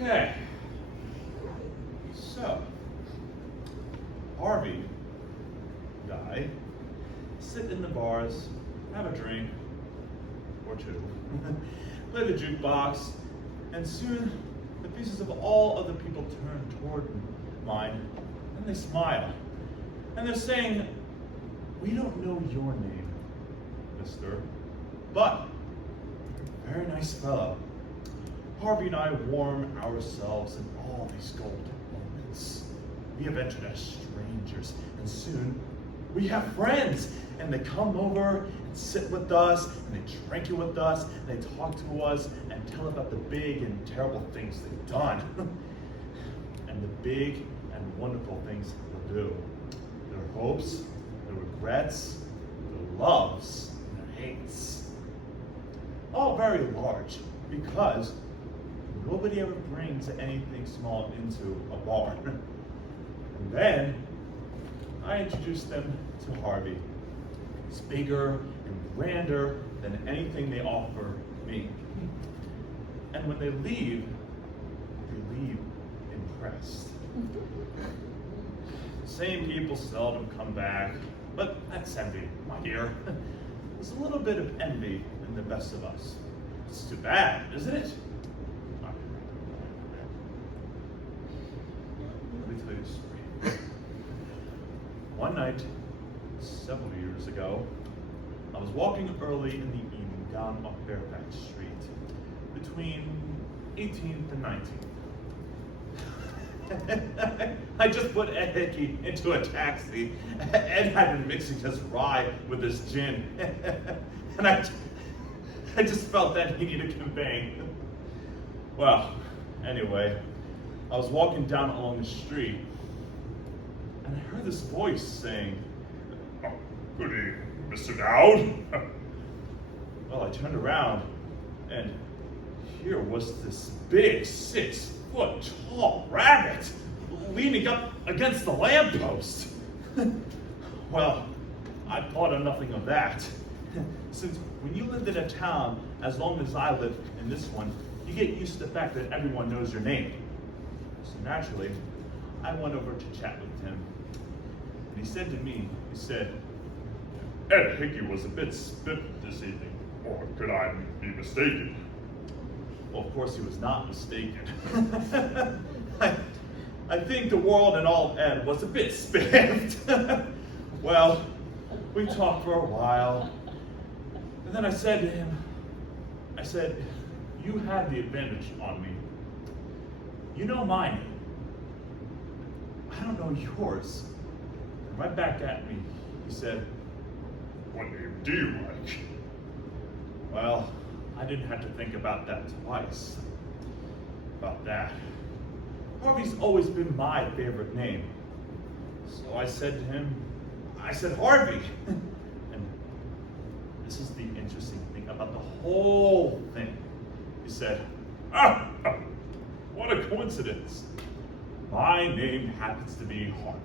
Okay. So, Harvey and I sit in the bars, have a drink, or two, play the jukebox, and soon the faces of all other people turn toward mine, and they smile. And they're saying, "We don't know your name, mister, but you're a very nice fellow." Harvey and I warm ourselves in all these golden moments. We have entered as strangers, and soon we have friends, and they come over and sit with us, and they drink it with us, and they talk to us and tell about the big and terrible things they've done, and the big and wonderful things they'll do. Their hopes, their regrets, their loves, and their hates. All very large, because nobody ever brings anything small into a bar. And then I introduce them to Harvey. It's bigger and grander than anything they offer me. And when they leave impressed. Same people seldom come back, but that's envy, my dear. There's a little bit of envy in the best of us. It's too bad, isn't it? Let me tell you a story. One night, several years ago, I was walking early in the evening down off Fairfax Street, between 18th and 19th. I just put Ed Hickey into a taxi. Ed had been mixing his rye with his gin. And I just felt that he needed conveying. Well, anyway, I was walking down along the street, and I heard this voice saying, "Oh, good evening, Mr. Dowd." Well, I turned around, and here was this big 6-foot-tall rabbit leaning up against the lamppost. Well, I thought of nothing of that. Since when you lived in a town as long as I lived in this one, you get used to the fact that everyone knows your name. So naturally, I went over to chat with him. And he said to me, he said, "Ed Hickey was a bit spiffed this evening, or could I be mistaken?" Well, of course he was not mistaken. I think the world and all of Ed was a bit spiffed. Well, we talked for a while, and then I said to him, I said, "You have the advantage on me. You know my name. I don't know yours." And right back at me, he said, "What name do you like?" Well, I didn't have to think about that twice. About that. Harvey's always been my favorite name. So I said to him, I said, "Harvey." And this is the interesting thing about the whole thing. He said, "What a coincidence. My name happens to be Harvey."